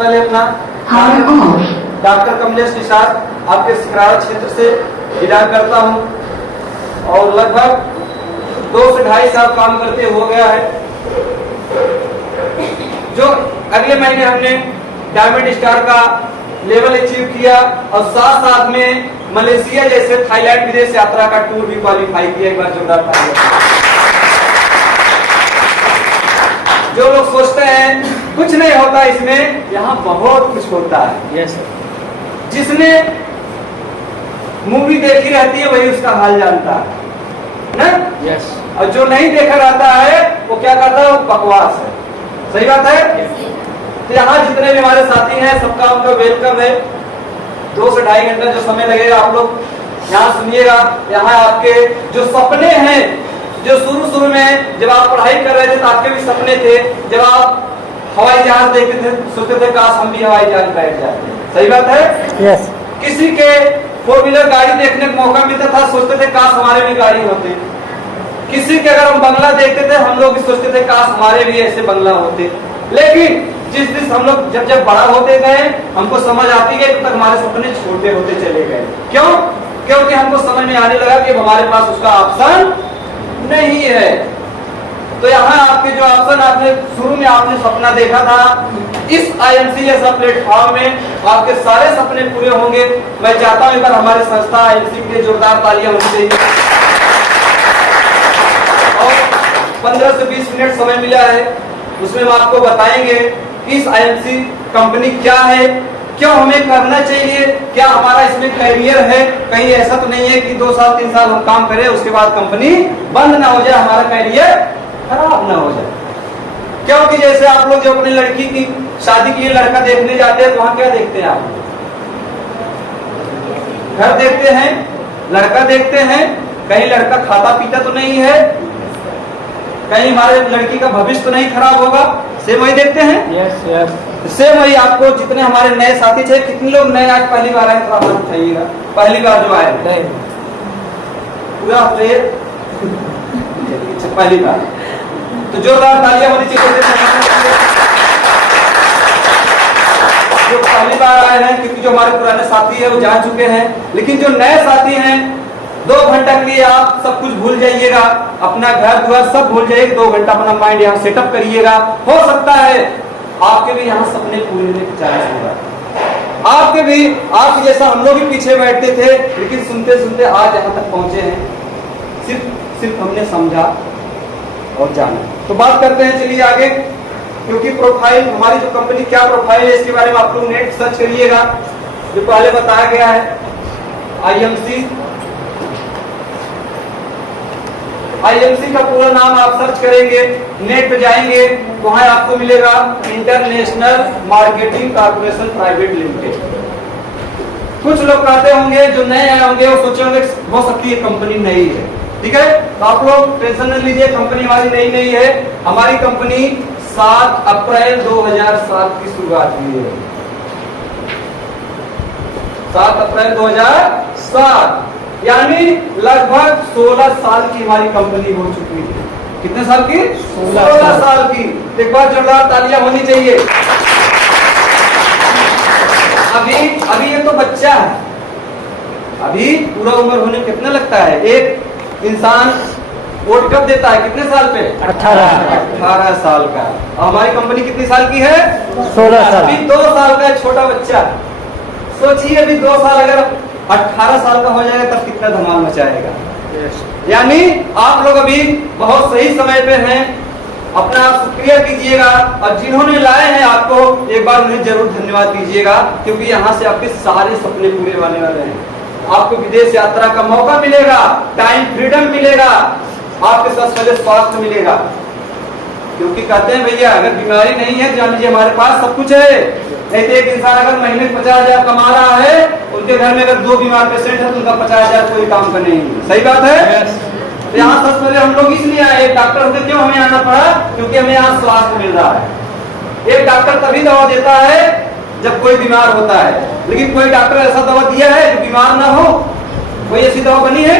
पहले अपना डॉक्टर कमलेश निषाद आपके सिकरारा क्षेत्र से बिलोंग करता हूँ और लगभग 2 से 2.5 साल काम करते हो गया है। जो अगले महीने हमने डायमंड स्टार का लेवल अचीव किया और साथ साथ में मलेशिया जैसे थाईलैंड विदेश यात्रा का टूर भी क्वालिफाई किया। एक बार जोरदार तालियां। जो लोग सोचते हैं कुछ नहीं होता इसमें, यहाँ बहुत कुछ होता है। यस जिसने मूवी देखी रहती है वही उसका हाल जानता है ना। यस और जो नहीं देखा रहता है वो क्या करता है, वो बकवास है। सही बात है। तो यहाँ जितने भी हमारे साथी हैं सबका उनका वेलकम है। 2 से 2.5 घंटा जो समय लगेगा आप लोग यहाँ सुनिएगा। यहाँ आपके जो सपने हैं, जो शुरू में जब आप पढ़ाई कर रहे थे तो आपके भी सपने थे, जब आप हवाई जहाज देखते थे सोचते थे काश हम भी हवाई जहाज बैठ जाते। सही बात है। यस किसी के 4 व्हीलर गाड़ी देखने का मौका मिलता था, सोचते थे काश हमारे भी गाड़ी होते। किसी के अगर हम बंगला देखते थे हम लोग भी सोचते थे काश हमारे भी ऐसे बंगला होते। लेकिन जिस दिन हम लोग जब बड़ा होते गए हमको समझ आती गई तब तक हमारे सपने छोटे होते चले गए। क्यों? क्योंकि हमको समझ में आने लगा कि हमारे पास उसका ऑप्शन नहीं है। तो यहाँ आपके जो ऑप्शन आपने शुरू में आपने सपना देखा था, इस IMC जैसा प्लेटफॉर्म में आपके सारे सपने पूरे होंगे। मैं चाहता हूँ एक बार हमारे संस्था IMC के लिए जोरदार तालियां होनी चाहिए। और 15 से 20 मिनट समय मिला है, उसमें हम आपको बताएंगे कि इस IMC कंपनी क्या है, क्यों हमें करना चाहिए, क्या हमारा इसमें कैरियर है। कहीं ऐसा तो नहीं है कि 2 साल 3 साल हम काम करें उसके बाद कंपनी बंद ना हो जाए, हमारा कैरियर खराब ना हो जाए। क्योंकि जैसे आप लोग जो अपनी लड़की की शादी की लड़का देखने जाते हैं तो वहां क्या देखते हैं आप? घर देखते हैं, लड़का देखते हैं, कहीं लड़का खाता पीता तो नहीं है, कहीं हमारे लड़की का भविष्य तो नहीं खराब होगा। सेम वही देखते हैं। यस यस सेम वही आपको जितने हमारे नए साथी थे, कितने लोग नए आज पहली बार आए, थोड़ा हाथ उठाइएगा। पहली बार जो आए पूरा पहली बार, तो जोरदार तालियां होनी चाहिए। जो पहली बार आए हैं, क्योंकि जो हमारे पुराने साथी है वो जा चुके हैं, लेकिन जो नए साथी हैं 2 घंटा के लिए आप सब कुछ भूल जाइएगा, अपना घर द्वार सब भूल जाइएगा। 2 घंटा अपना माइंड यहाँ सेटअप करिएगा। हो सकता है आपके भी यहाँ सपने पूरे होने की चांस होगा। आपके भी आपके जैसा हम लोग भी पीछे बैठते थे, लेकिन सुनते सुनते आज यहाँ तक पहुंचे हैं। सिर्फ हमने समझा और जाना। तो बात करते हैं, चलिए आगे। क्योंकि प्रोफाइल हमारी जो कंपनी क्या प्रोफाइल है इसके बारे में आप लोग नेट सर्च करिएगा, जो पहले बताया गया है। IMC का पूरा नाम आप सर्च करेंगे, नेट पे जाएंगे, वहां आपको मिलेगा international marketing corporation private limited. कुछ लोग कहते होंगे, जो नए आए होंगे वो सोचे होंगे हो सकती है कंपनी नई है। ठीक है, तो आप लोग टेंशन न लीजिए, कंपनी हमारी नई नहीं है। हमारी कंपनी 7 अप्रैल 2007 की शुरुआत हुई है। 7 अप्रैल 2007, यानी लगभग 16 साल की हमारी कंपनी हो चुकी है। कितने साल की? 16 साल की। एक बार जोरदार तालियां होनी चाहिए। अभी ये तो बच्चा है, अभी पूरा उम्र होने कितना लगता है? एक इंसान वोट कब देता है, कितने साल पे? 18 साल का। और हमारी कंपनी कितनी साल की है? 16 साल। अभी 2 साल का छोटा बच्चा। सोचिए अभी 2 साल अगर 18 साल का हो जाएगा तब कितना धमाल मचाएगा। यानी आप लोग अभी बहुत सही समय पे हैं। अपना आप शुक्रिया कीजिएगा, और जिन्होंने लाए हैं आपको एक बार उन्हें जरूर धन्यवाद दीजिएगा, क्योंकि यहाँ से आपके सारे सपने पूरे होने वाले हैं। आपको विदेश यात्रा का मौका मिलेगा, टाइम फ्रीडम मिलेगा, आपके साथ सही स्वास्थ्य मिलेगा। क्योंकि कहते हैं भैया अगर बीमारी नहीं है जान लीजिए हमारे पास सब कुछ है। नहीं तो एक इंसान अगर महीने 50,000 कमा रहा है, उनके घर में अगर 2 बीमार पेशेंट है तो उनका 50,000 कोई काम का नहीं है। सही बात है। तो यहाँ सबसे पहले हम लोग इसलिए आए, एक डॉक्टर होते क्यों हमें आना पड़ा? क्योंकि हमें यहाँ स्वास्थ्य मिल रहा है। एक डॉक्टर तभी दवा देता है जब कोई बीमार होता है, लेकिन कोई डॉक्टर ऐसा दवा दिया है जो बीमार ना हो? कोई ऐसी दवा बनी है?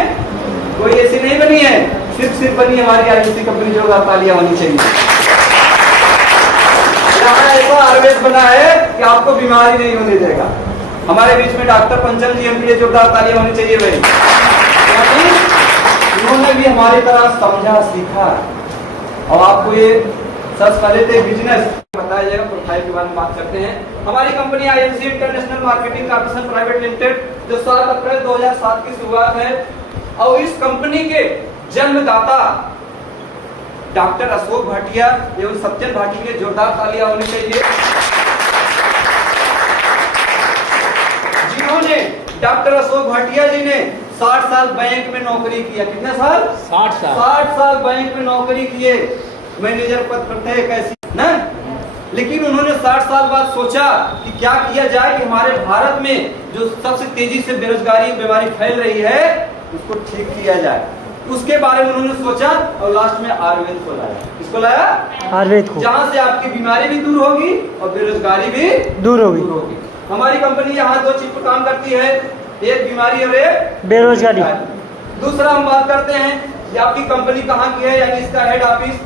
कोई ऐसी नहीं बनी है। सिर्फ बनी हमारी IMC कंपनी। जो तालियां होनी चाहिए। यहाँ ऐसा आयुर्वेद बना है कि आपको बीमारी नहीं होने देगा। हमारे बीच में डॉक्टर पंचम जी एमपीए, जोरदार तालियां होनी चाहिए भाई। उन्होंने भी हमारी तरह समझा, सीखा। और आपको ये सबसे पहले तो बिजनेस बताया जाएगा, प्रोफाइल के बारे में बात करते हैं। हमारी company IMC international marketing corporation private limited, जो 7 अप्रैल 2007 की शुरुआत है, और इस कंपनी के जन्मदाता डॉक्टर अशोक भाटिया एवं सत्यन भाटी के जोरदार तालियां होनी चाहिए, जिन्होंने डॉक्टर अशोक भाटिया जी ने 60 साल बैंक में नौकरी किया। कितने साल? 60 साल बैंक में नौकरी किए, मैनेजर पद पर थे, कैसी ना। लेकिन उन्होंने 60 साल बाद सोचा कि क्या किया जाए कि हमारे भारत में जो सबसे तेजी से बेरोजगारी बीमारी फैल रही है उसको ठीक किया जाए। उसके बारे में उन्होंने सोचा और लास्ट में आयुर्वेद को लाया। किसको लाया? आयुर्वेद को, जहाँ से आपकी बीमारी भी दूर होगी और बेरोजगारी भी दूर होगी। हमारी कंपनी यहाँ 2 चीज पर काम करती है, एक बीमारी और एक बेरोजगारी। दूसरा हम बात करते हैं कि आपकी कंपनी कहाँ की है, यानी इसका हेड ऑफिस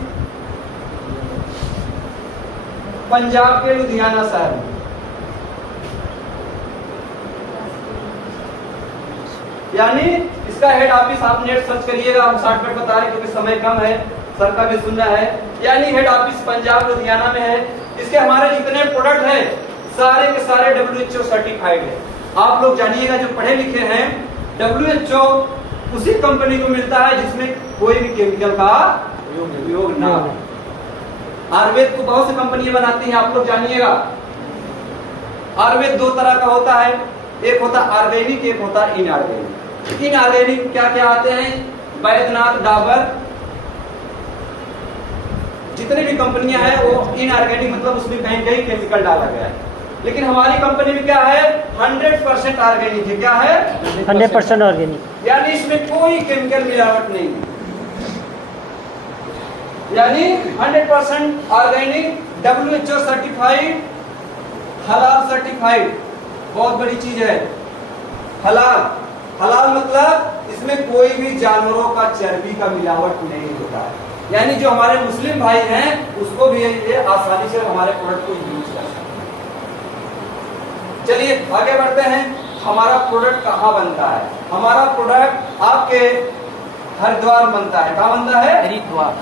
पंजाब के लुधियाना शहर में। यानी इसका हेड ऑफिस, आप नेट सर्च करिएगा, हम शॉर्टकट बता रहे क्योंकि समय कम है, सर का भी सुनना है। यानी हेड ऑफिस पंजाब लुधियाना में है। इसके हमारे जितने प्रोडक्ट हैं सारे के सारे WHO सर्टिफाइड है। आप लोग जानिएगा, जो पढ़े लिखे हैं, WHO उसी कंपनी को मिलता है जिसमें कोई भी केमिकल का उपयोग ना हो। आयुर्वेद को बहुत सी कंपनियां बनाती हैं, आप लोग जानिएगा। आयुर्वेद 2 तरह का होता है, एक होता ऑर्गेनिक, एक होता इनऑर्गेनिक। इनऑर्गेनिक क्या क्या आते हैं? बैद्यनाथ, डाबर, जितनी भी कंपनियां हैं वो इनऑर्गेनिक, मतलब उसमें कहीं कहीं केमिकल डाला गया है। लेकिन हमारी कंपनी में क्या है? 100% ऑर्गेनिक है। क्या है? 100% ऑर्गेनिक, यानी इसमें कोई केमिकल मिलावट नहीं है। यानी 100% ऑर्गेनिक, WHO सर्टिफाइड, हलाल सर्टिफाइड। बहुत बड़ी चीज है हलाल। हलाल मतलब इसमें कोई भी जानवरों का चर्बी का मिलावट नहीं होता है। यानी जो हमारे मुस्लिम भाई हैं उसको भी ये आसानी से हमारे प्रोडक्ट को यूज कर सकते हैं। चलिए आगे बढ़ते हैं। हमारा प्रोडक्ट कहाँ बनता है? हमारा प्रोडक्ट आपके हरिद्वार बनता है। कहाँ बनता है? हरिद्वार।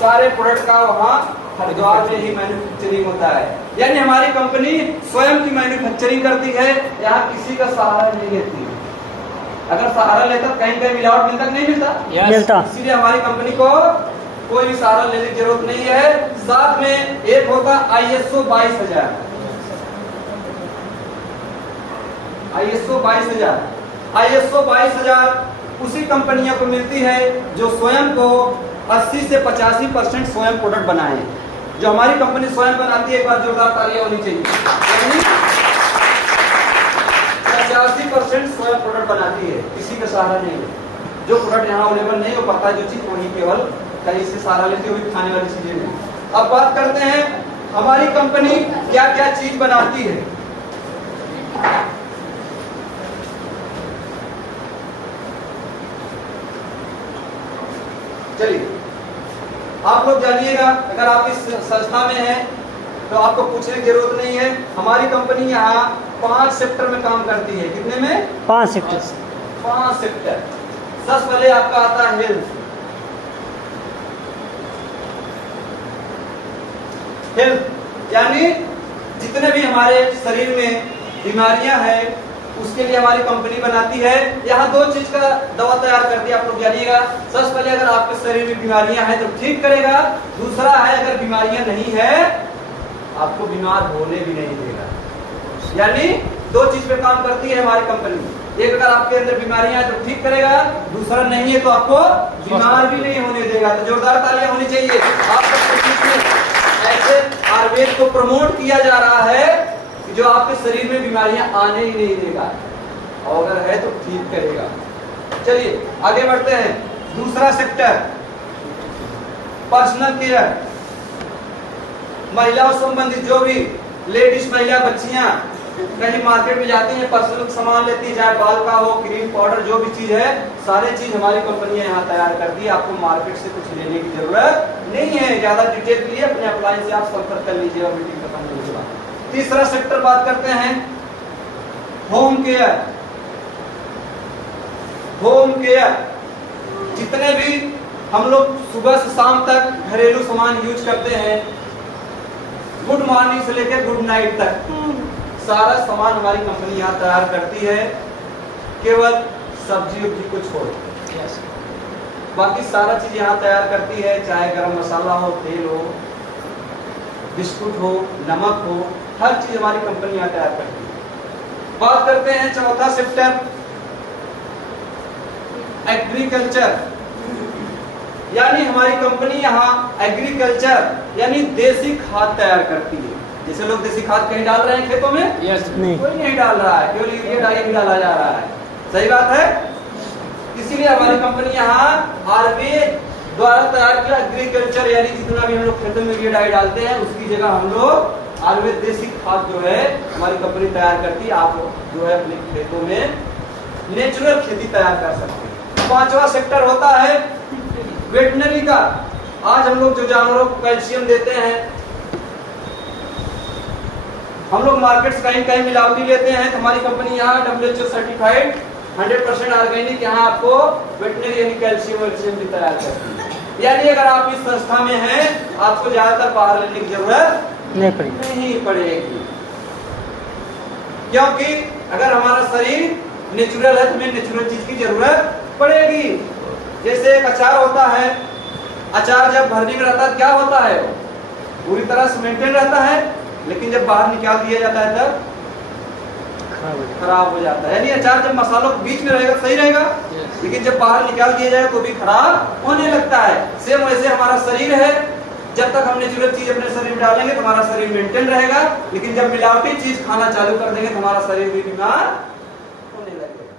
सारे प्रोडक्ट का वहाँ हरिद्वार में ही मैन्युफैक्चरिंग होता है। यानी हमारी कंपनी स्वयं की मैन्युफैक्चरिंग करती है, यहाँ किसी का सहारा नहीं लेती। अगर सहारा लेता कहीं कहीं मिलावट मिलता कि नहीं मिलता? मिलता। इसीलिए हमारी कंपनी को कोई भी सहारा लेने की जरूरत नहीं है। साथ में एक होगा ISO 22000। ISO 22000 उसी कंपनियों को मिलती है जो स्वयं को 80 से 85% स्वयं प्रोडक्ट बनाए। जो हमारी कंपनी स्वयं बनाती है, एक बार जोरदार तालियां होनी चाहिए। 85% स्वयं प्रोडक्ट बनाती है, किसी का सहारा नहीं है। जो प्रोडक्ट यहाँ अवेलेबल नहीं हो पाता, जो चीज वही केवल कहीं से सहारा लेते हुए खाने वाली चीजें नहीं। अब बात करते हैं हमारी कंपनी क्या क्या चीज बनाती है। चलिए आप लोग जानिएगा, अगर आप इस संस्था में हैं तो आपको पूछने की जरूरत नहीं है। हमारी कंपनी यहाँ 5 सेक्टर में काम करती है। कितने में? 5 सेक्टर। 5 सेक्टर। सबसे पहले आपका आता है हेल्थ। हेल्थ यानी जितने भी हमारे शरीर में बीमारियां हैं उसके लिए हमारी कंपनी बनाती है। यहाँ 2 चीज का दवा तैयार करती है, आप लोग जानिएगा। सबसे पहले अगर आपके शरीर में बीमारियां हैं तो ठीक करेगा। दूसरा है अगर बीमारियां नहीं है आपको बीमार होने भी नहीं देगा। यानी 2 चीज पे काम करती है हमारी कंपनी। एक, अगर आपके अंदर बीमारियां हैं तो ठीक करेगा, दूसरा नहीं है तो आपको बीमार भी नहीं होने देगा। तो जोरदार तालियां होनी चाहिए। आप ऐसे आयुर्वेद को प्रमोट किया जा रहा है कि जो आपके शरीर में बीमारियां आने ही नहीं देगा, और अगर है तो ठीक करेगा। चलिए आगे बढ़ते हैं। दूसरा सेक्टर पर्सनल केयर। महिलाओं संबंधित जो भी लेडीज, महिला, बच्चियां कहीं मार्केट में जाती हैं, पर्सनल सामान लेती है, चाहे बाल का हो, क्रीम पाउडर, जो भी चीज है, सारे चीज हमारी कंपनी यहाँ तैयार करती है। आपको मार्केट से कुछ लेने की जरूरत नहीं है। ज्यादा डिटेल के लिए अपने अप्लायंस से आप संपर्क कर लीजिए और मीटिंग खत्म होने के बाद। तीसरा सेक्टर बात करते हैं होम केयर। होम केयर, जितने भी हम लोग सुबह से शाम तक घरेलू सामान यूज करते हैं, गुड मॉर्निंग से लेकर गुड नाइट तक सारा सामान हमारी कंपनी यहाँ तैयार करती है, केवल सब्जी उब्जी को छोड़। बाकी सारा चीज यहाँ तैयार करती है, चाहे गरम मसाला हो, तेल हो, बिस्कुट हो, नमक हो, हर चीज हमारी कंपनी यहाँ तैयार करती है। बात करते हैं चौथा सेक्टर एग्रीकल्चर, यानी हमारी कंपनी यहाँ एग्रीकल्चर यानी देसी खाद तैयार करती है। जैसे लोग देसी खाद कहीं डाल रहे हैं खेतों में, नहीं, कोई नहीं डाल रहा है, केवल यूरिया डाई भी डाला जा रहा है। सही बात है। इसीलिए हमारी कंपनी यहाँ आरबी द्वारा तैयार किया एग्रीकल्चर, यानी जितना भी हम लोग खेतों में यूरिया डाई डालते हैं उसकी जगह हम लोग आयुर्वेद देसी खाद जो है हमारी कंपनी तैयार करती है। आप जो है अपने खेतों में नेचुरल खेती तैयार कर सकते हैं। पांचवा सेक्टर होता है वेटनरी का। आज हम लोग जो जानवरों को कैल्शियम देते हैं, हम लोग मार्केट से कहीं मिलावटी लेते हैं, तो हमारी कंपनी यहाँ WHO सर्टिफाइड 100% ऑर्गेनिक यहाँ आपको वेटनरी यानी कैल्शियम भी तैयार करती है। यानी अगर आप इस संस्था में हैं, आपको ज्यादातर बाहर लेने की जरूरत नहीं पड़ेगी, क्योंकि अगर हमारा शरीर नेचुरल है तो हमें नेचुरल चीज की जरूरत पड़ेगी। जैसे एक अचार होता है, अचार जब भरने में रहता है क्या होता है, पूरी तरह से मेंटेन रहता है, लेकिन जब बाहर निकाल दिया जाता है तब खराब हो जाता है। यानी अचार जब मसालों के बीच में रहेगा सही रहेगा, लेकिन जब बाहर निकाल दिया जाए तो भी खराब होने लगता है। सेम वैसे हमारा शरीर है, जब तक हम नेचुरल चीज अपने शरीर में डालेंगे तो हमारा शरीर मेंटेन रहेगा, लेकिन जब मिलावटी चीज खाना चालू कर देंगे तो हमारा शरीर भी बीमार होने लगेगा।